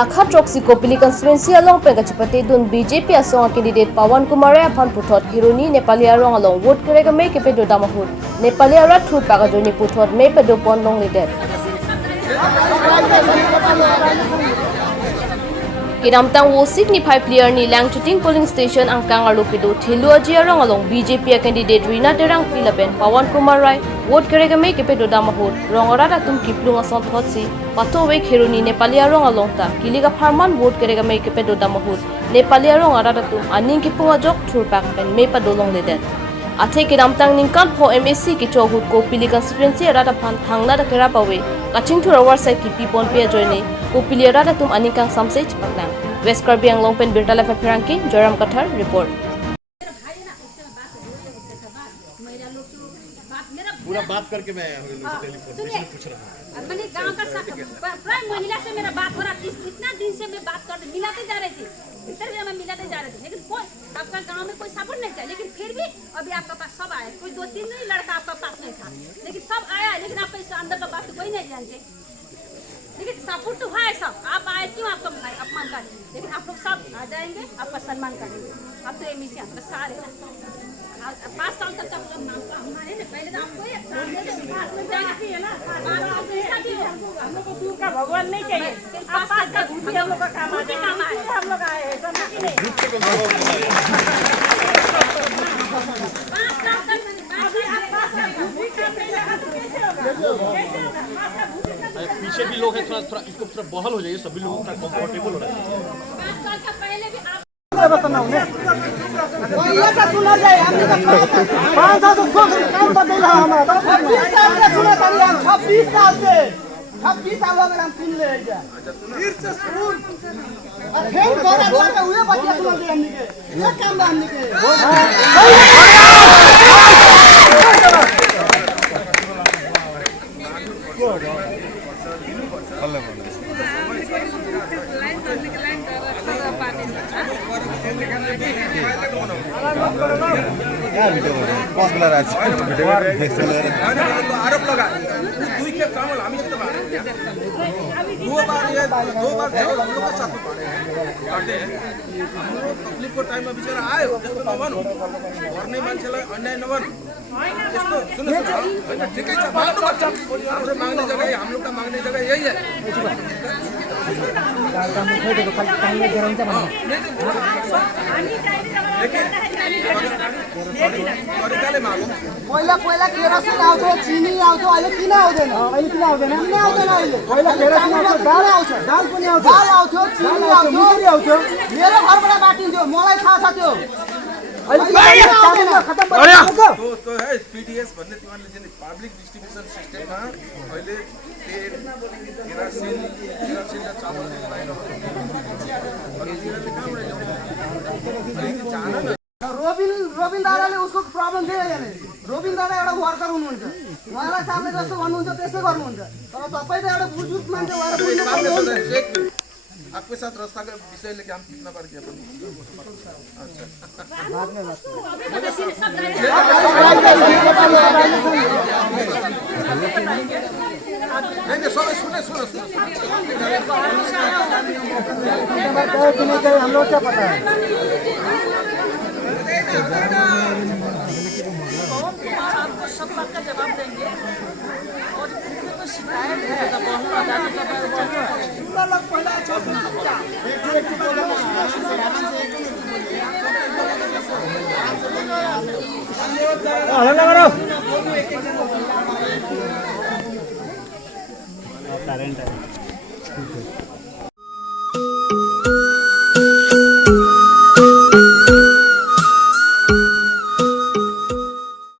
Lakha Troxy Kopili constituency along Pengachapati dun BJP asong candidate Pawan Kumar aphan puthot Hironi Nepali arong along vote kerega me kepedo damahut Nepali ara thut bagajoni puthot me pedo pon long leader Kiramtang wo signify player ni Langchuting polling station angkang alupido thilu aji arong along BJP candidate Rina Terang Pilaben Pawan Kumar Rai vote kerega me kepedo damahut rongora tum kiplung asong thotsi Patowe Hironi Nepali arong along ta kiliga farman vote kerega me kepedo damahut Nepali arong arada tum aning kipunga jok thurpak pen me padolong ledet Athe kiramtang ningkan pho MSC ki chohut Kopili constituency arada phan thangna da kera pawe kaching thura war sai ki pipon pe joine Kopili arada tum aningkang samse chapakna West Karbi Anglong pen Birtala Fafiranki Joram Kathar report पूरा बात करके मैं telephone पूछ रहा हूँ मैंने गांव का प्राय महिला से मेरा बात हो रहा इतना दिन से मैं बात करते मिलाते जा रही थी इधर भी मैं मिलाते जा रहे थे लेकिन कोई आपका गांव में कोई सपोर्ट नहीं था लेकिन फिर भी अभी आपका पास सब आया कोई 2-3 नहीं लड़का आपका पास नहीं था लेकिन सब आया लेकिन आपका इस अंदर का बात कोई नहीं जानते लेकिन सपोर्ट तो है सब आप आए क्यों आपका अपमान कर लेकिन आप लोग सब आ जाएंगे आपका सम्मान करेंगे आप तो एमसी आपका सारे 5 साल तक आप लोग नाम का हमारे पहले तो आपको हम लोग को दूर का भगवान नहीं चाहिए पास का घूटी हम लोग का काम है हम लोग आए हैं समझ नहीं 5 साल तक अभी आप पास का घूटी काम नहीं लगा तो कैसे होगा पास का घूटी पीछे भी लोग हैं थोड़ा इसको थोड़ा बहल हो जाइए सभी लोगों का कंफर्टेबल हो रहा है 5 साल का पहले भी आप सुना जाए हमने 5 साल से काम बदल रहा हमारा 26 साल से सुना करिए हम 26 साल हो गए हम सुन ले फिर से सुन फिर घर अगला के हुए बच्चे सुन ले हमने के ये काम हमने आरोप लगा दुई के काम हामी त दो बार हम लोग का साथ बाटे तकलीफ को टाइम में बेचारा आयो त्यस्तो नभनु गर्ने मान्छेलाई अन्याय नगर्नु त्यस्तो सुन्नुस् हैन ठिकै छ माग्नु पर्छ हाम्रो माग्ने जग्गा हम लोग का माग्ने जग्गा यही है पहिला केरोसिन आउँथ्यो चिनी आउँथ्यो अहिले किन आउँदैन किन आउँदैन अहिले पहिला केरोसिन आउँथ्यो दाल आउँछ दाल पनि आउँछ दाल आउँथ्यो चिनी आउँथ्यो मेरो घरबाट बाटिन्थ्यो मलाई थाहा छ त्यो तो है पीडीएस भन्ने तिमीले जुन पब्लिक डिस्ट्रिब्युसन सिस्टममा अहिले तेल केरोसिन र चामल रोबिन दादाले उसको प्रब्लम थियो यानी रोबिन दादा एउटा वर्कर हुनुहुन्छ उहाँलाई सामने जस्तो भन्नुहुन्छ त्यसै गर्नुहुन्छ तर तपाईँ त एउटा बुजुर्ग मान्छे भएर आपके साथ रास्ता का विषय लेके हम कितना बार किया अच्छा नहीं सब सुने हम लोग क्या पता है आपको सब बात का जवाब देंगे और तो शिकायत है करेंट है